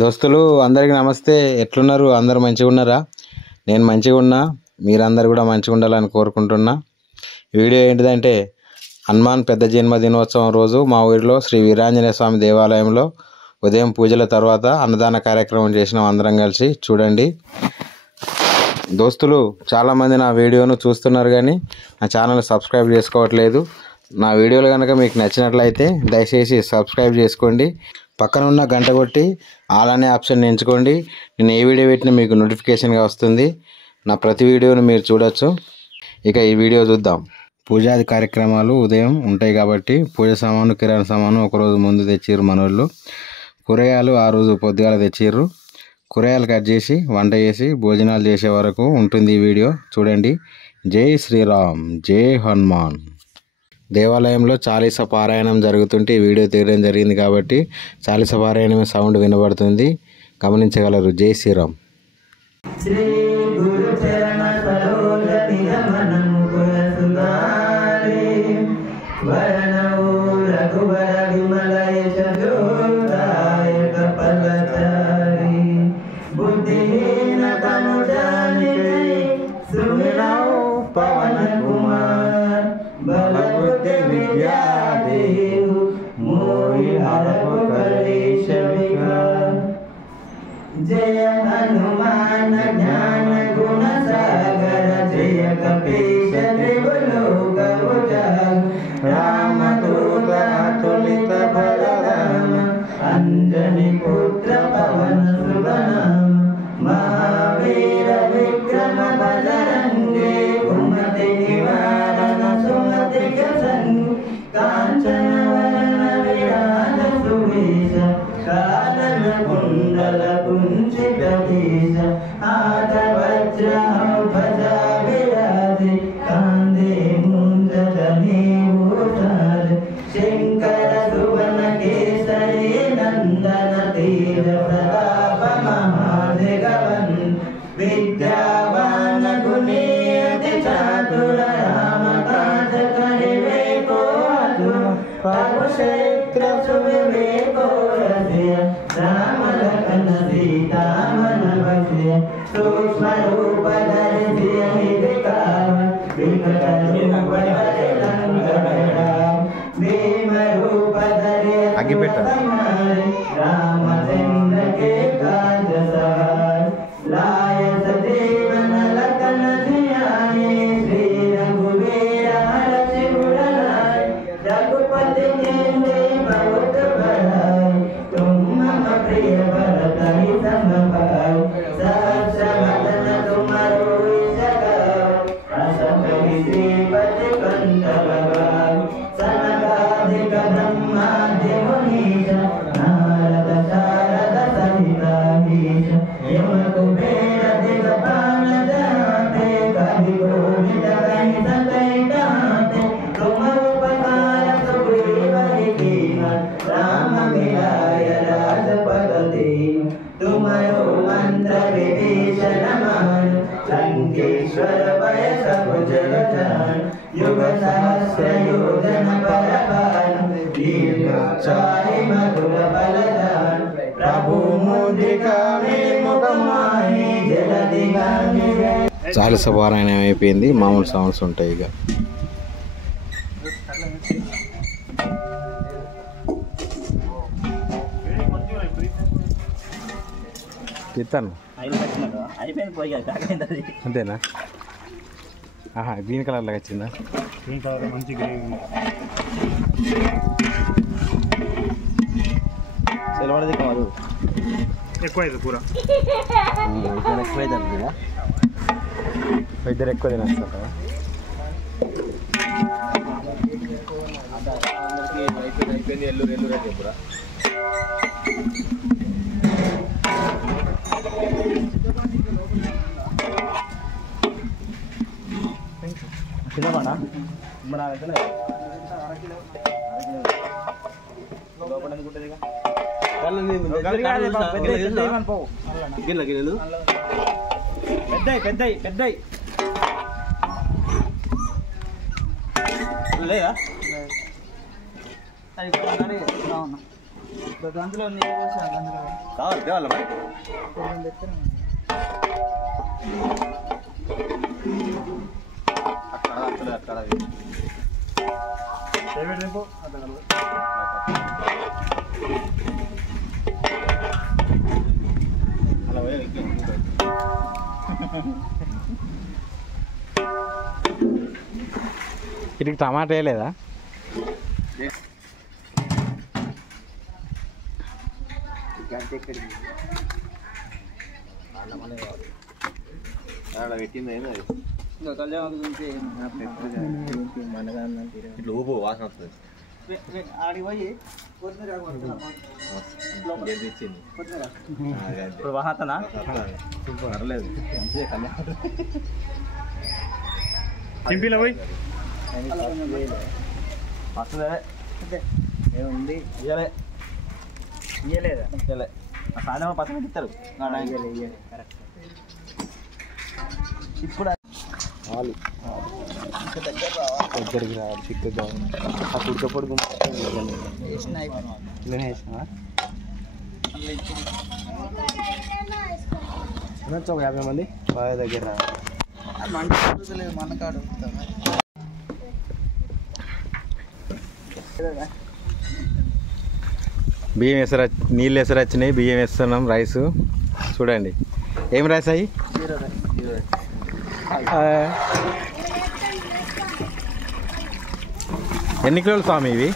దోస్తులు అందరికీ నమస్తే. ఎట్లున్నారు? అందరూ మంచిగా ఉన్నారా? నేను మంచిగా ఉన్నా, మీరందరూ కూడా మంచిగా ఉండాలని కోరుకుంటున్నా. వీడియో ఏంటిదంటే హనుమాన్ పెద్ద జన్మదినోత్సవం రోజు మా ఊరిలో శ్రీ వీరాంజనేయ స్వామి దేవాలయంలో ఉదయం పూజల తర్వాత అన్నదాన కార్యక్రమం చేసినాం. అందరం కలిసి చూడండి. దోస్తులు చాలామంది నా వీడియోను చూస్తున్నారు కానీ నా ఛానల్ సబ్స్క్రైబ్ చేసుకోవట్లేదు. నా వీడియోలు కనుక మీకు నచ్చినట్లయితే దయచేసి సబ్స్క్రైబ్ చేసుకోండి. పక్కన ఉన్న గంట కొట్టి ఆల్ అనే ఆప్షన్ ఎంచుకోండి. నేను ఏ వీడియో పెట్టినా మీకు నోటిఫికేషన్గా వస్తుంది. నా ప్రతి వీడియోను మీరు చూడొచ్చు. ఇక ఈ వీడియో చూద్దాం. పూజాది కార్యక్రమాలు ఉదయం ఉంటాయి కాబట్టి పూజ సామాను, కిరాణా సామాను ఒకరోజు ముందు తెచ్చిర్రు మనోళ్ళు. కూరగాయలు ఆ రోజు పొద్దుగాల తెచ్చిర్రు. కూరగాయలు కట్ చేసి వంట చేసి భోజనాలు చేసే వరకు ఉంటుంది ఈ వీడియో చూడండి. జై శ్రీరామ్, జై హనుమాన్. దేవాలయంలో చాలీస పారాయణం జరుగుతుంటే ఈ వీడియో తీయడం జరిగింది కాబట్టి చాలీస పారాయణం సౌండ్ వినబడుతుంది, గమనించగలరు. జై శ్రీరామ్. శ్రీ గురు చరణ సరోజ నిగమనముకులసుధారి వరణవు రఘువర విమలయశ జోదాయక ఫలచారి బుద్ధిహీన తనుజానికై సుమిరౌ పవన కుమార్ బల బుద్ధి విద్యా దేహు మోహి హరపు కలేశ వికార్. జయ హనుమాన్ జ్ఞాన గుణ సాగర జయ కపీశ త్రిభులోక ఉజాగ రామదూత అతులిత బలరామ అంజని పుత్ర పవన సుతనామ మహావీర విక్రమ బజరంగే కుమతి నివారణ సుమతి గసంగు కాంచన వరణ విరాజ సువేశ కానన కుండల కుంచిత కేశ ఆద వజ్ర భజా విరాజి కాందే ముంజని భూషాజ శంకర సువన కేసరి నందన తీర ప్రతాప మహాదిగవన్ విద్యావాన గుణీ అతి చాతుర రామ కాజ కరివే కోతుర పౌషేత్ర సువివేకో రసియ రామ లఖన సీతామన వసియ సూక్ష్మ రూప ధరిసియ హితకార వికట రూప ధరి లంకరామ భీమ రూప ధరి రామచంద్ర के काज सहाय लाय सजीवन लखन जियाए श्री रघुवीर हरषि उड़ाए रघुपति के बहुत बड़ाई तुम मम प्रिय भरत ही सम भाई सहस्र वदन तुमरो सगाई अस कहि श्रीपति कंठ लगाई सनकादिक ब्रह्मादि मुनीश नारद शारद सहित ईश यम कुबेर दिगपाल जाते कवि कोविद कहि सकै गाते तुम उपकार सुग्रीव कीन्हा राम मिलाय राजपद दीन तुमरो मंत्र विभीषण मान लंकेश्वर भय सब जग जान युग सहस्र योजन पर भान दीर्घायु मधुर बलदान प्रभु मुद्रिका में मुख माहि जलधि गांगे. చాలీస పారాయణం అయిపోయింది. మామూలు సౌండ్స్ ఉంటాయి. ఇక తిత్తాను అంతేనా? గ్రీన్ కలర్ లాగా వచ్చిందా? గ్రీన్ కలర్ మంచి గ్రీన్ సెలవులది కాదు, ఎక్కువ అయితే కూర ఎక్కువ అవుతుంది కదా. ఇద్దరు ఎక్కువ తినేస్తుంటారా? అయిపోయింది. ఎల్లు రేపు కూర తినమన్నా మన లోపల అనుకుంటుంది గిన్నెలు పెద్దయి లేదా? అందులో కావాలి తేవాలి మరి అక్కడ అక్కడ అలా వీటికి టమాటా వేయలేదా? పెట్టింది ఇట్లా ఊపు వాసన వస్తుంది ఇప్పుడు వాసన పర్లేదు చింపిలా పోయి వస్తుందే ఏముంది ఇయ్యలే ఇయ్యలేదా ఇయ్యలే సాయంత్రం పక్కన ఇస్తారు ఇప్పుడు వాళ్ళు దగ్గరికి రావాలి చిక్కుదాం ఆ కుడికపొడి ఇలానే వేసినా 50 మంది బాగా దగ్గర బియ్యం వేసర నీళ్ళు వేసర వచ్చినాయి. బియ్యం వేస్తున్నాం. రైస్ చూడండి. ఏం రైస్ అయ్యి? ఎన్ని కిలోలు స్వామి ఇవి?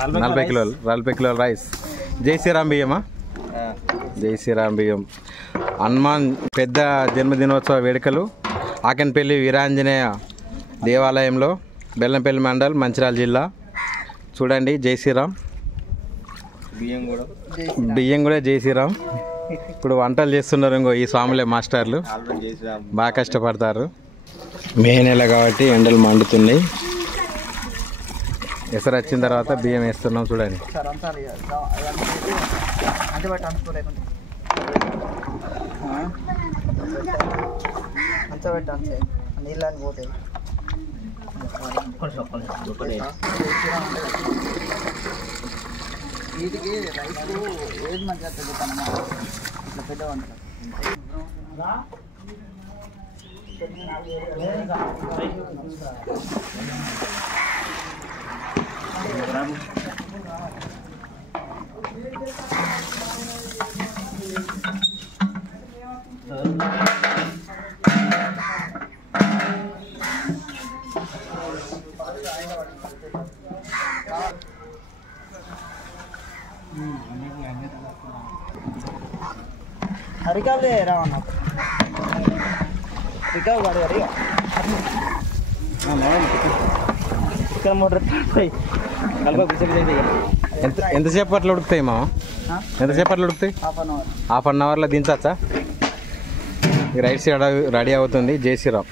40 కిలోలు. 40 కిలోలు రైస్. జై శ్రీరామ్ బియ్యమా? జై శ్రీరామ్ బియ్యం. హనుమాన్ పెద్ద జన్మదినోత్సవ వేడుకలు ఆకెన్పల్లి వీరాంజనేయ దేవాలయంలో, బెల్లంపల్లి మండల్, మంచిర్యాల జిల్లా. చూడండి. జై శ్రీరామ్. బియ్యం కూడా జై శ్రీరామ్. ఇప్పుడు వంటలు చేస్తున్నారు ఇంకో ఈ స్వాములే మాస్టర్లు. బాగా కష్టపడతారు. మే నెల కాబట్టి ఎండలు మండుతున్నాయి. ఎసరు వచ్చిన తర్వాత బియ్యం వేస్తున్నాం. చూడండి. నీళ్ళని పోతాయి. వీటికి రైస్ ఏది మంచిగా పెరుగుతానమ్మా ఇట్లా పెద్ద వంట హరికాలు రావన్న రికావు కాదు హరి ఇక్కడ మోటార్ ఎంతసేపు అట్లా ఉడుకుతాయి మా? ఎంతసేపు అట్లా ఉడుకుతాయి? హాఫ్ అన్ అవర్లో దించచ్చా? ఈ రైస్ రెడీ అవుతుంది. జై శ్రీరామ్.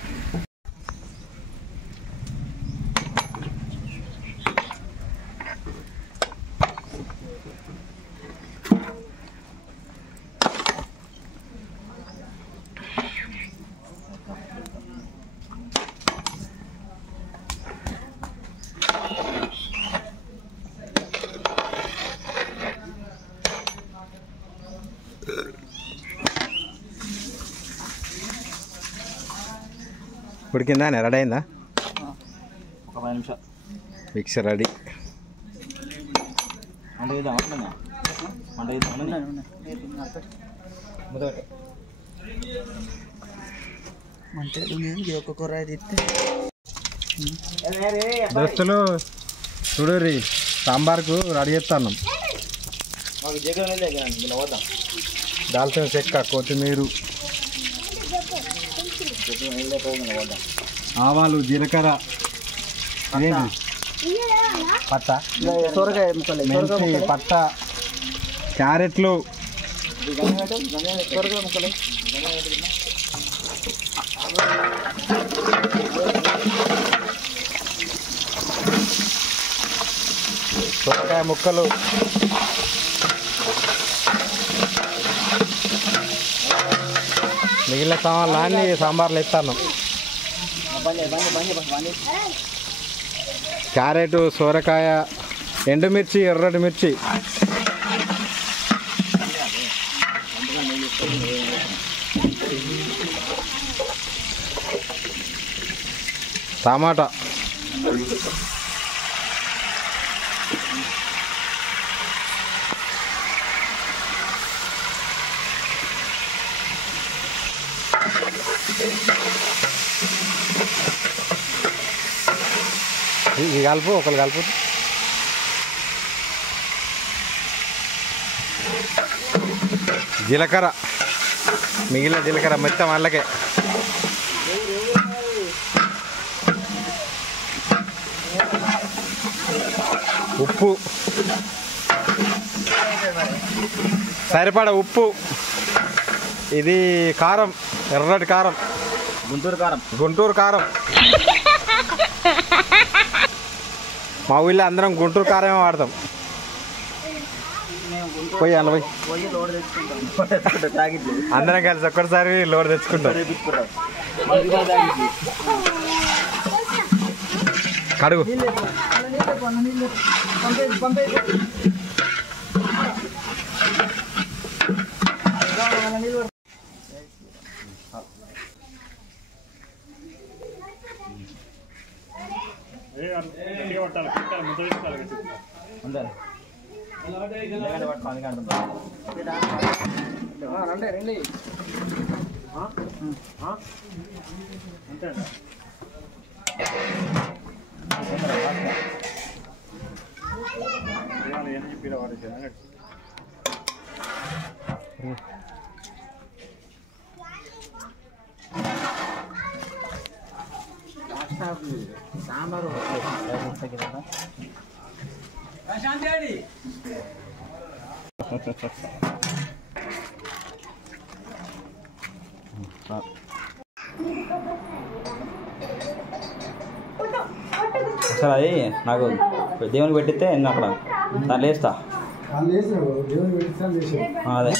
ఉడికిందా? రెడీ అయిందా? ఒక 10 నిమిషాలు మిక్సర్ రెడీ. ఒక్కొక్క దోస్తులు చూడరి సాంబార్కు రెడీ చేస్తాను. దాల్చిన చెక్క, కొత్తిమీర, ఆవాలు, జీలకర్ర, పట్ట, సొరకాయ ముక్కలు, మెంతి, పట్ట, క్యారెట్లు, సొరకాయ ముక్కలు, సొరకాయ ముక్కలు, మిగిలిన సామాన్లు అన్నీ సాంబార్లో ఇస్తాను. క్యారెట్, సొరకాయ, ఎండుమిర్చి, ఎర్రటి మిర్చి, టమాటా, ఇది కలుపు, ఒకరు కలుపు. జీలకర్ర, మిగిలిన జీలకర్ర మొత్తం వాళ్ళకే. ఉప్పు సరిపడా ఉప్పు. ఇది కారం, ఎర్రటి కారం, గుంటూరు కారం. మా ఊళ్ళో అందరం గుంటూరు కారమే వాడతాం. పోయి అన్న పోయి అందరం కలిసి ఒక్కసారి లోడ్ తెచ్చుకుంటాం. కడుగు. సాంబారు సార్ అది నాకు దేవునికి పెట్టిస్తే నేను అక్కడ దాన్ని లేస్తా. అదే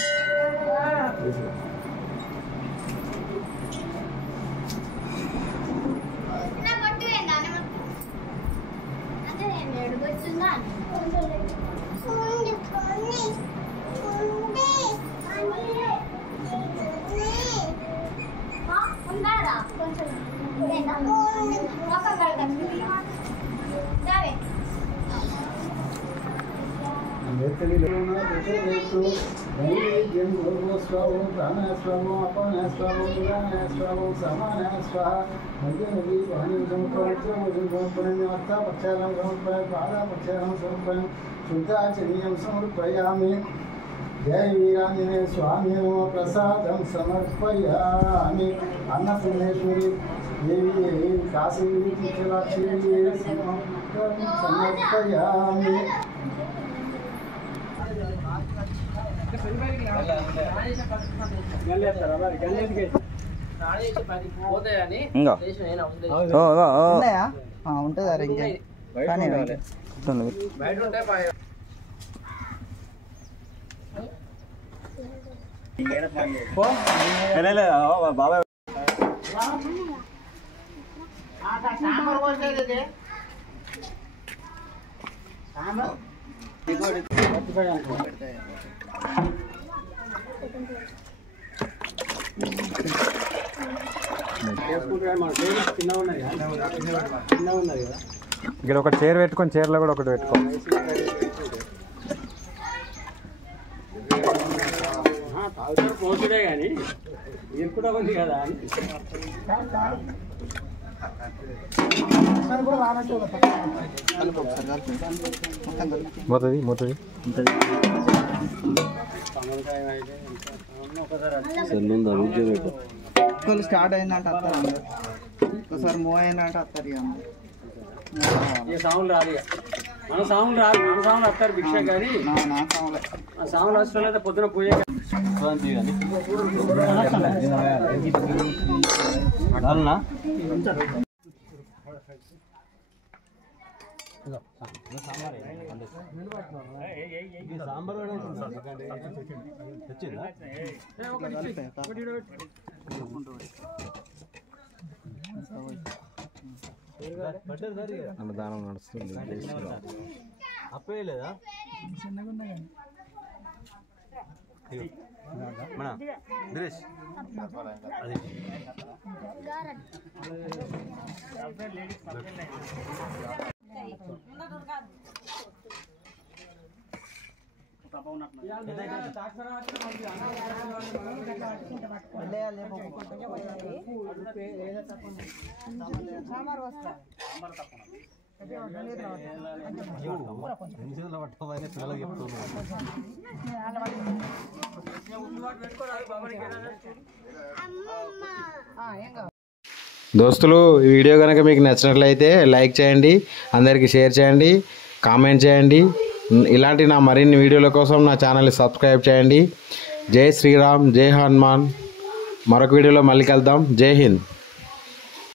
समर्पयामि। जय वीरांजनेय स्वामी नमः प्रसादं समर्पयामि। अन्नपूर्णेश्वरी देवी काशी विशालाक्षी समर्पयामि। ఉంటుందా ఇంకా కానీ బాబాయ్ ఇక్కడ ఒక చైర్ పెట్టుకొని చైర్లో కూడా ఒకటి పెట్టుకో. పోతుడే కానీ ఇరుకుడా ఉంది కదా అని పోతుంది ఒక్కరు స్టార్ట్ అయిందంటే వస్తారు అందరు, ఒకసారి మూవ్ అయిందంటే వస్తారు ఇక ఈ సాంగ్లు రాదు, మన సాంగ్లు రాదు, మన సాంగ్లు వస్తారు భిక్ష కానీ నా సాంగ్లే ఆ సాంగ్లు వచ్చిన అయితే పొద్దున పూజ అన్నదానం నడుస్తుంది. అప్పే లేదా దోస్తులు ఈ వీడియో కనుక మీకు నచ్చినట్లయితే లైక్ చేయండి, అందరికీ షేర్ చేయండి, కామెంట్ చేయండి. ఇలాంటి నా మరిన్ని వీడియోల కోసం నా ఛానల్ని సబ్స్క్రైబ్ చేయండి. జై శ్రీరామ్, జై హనుమాన్. మరొక వీడియోలో మళ్ళీ కలుద్దాం. జై హింద్.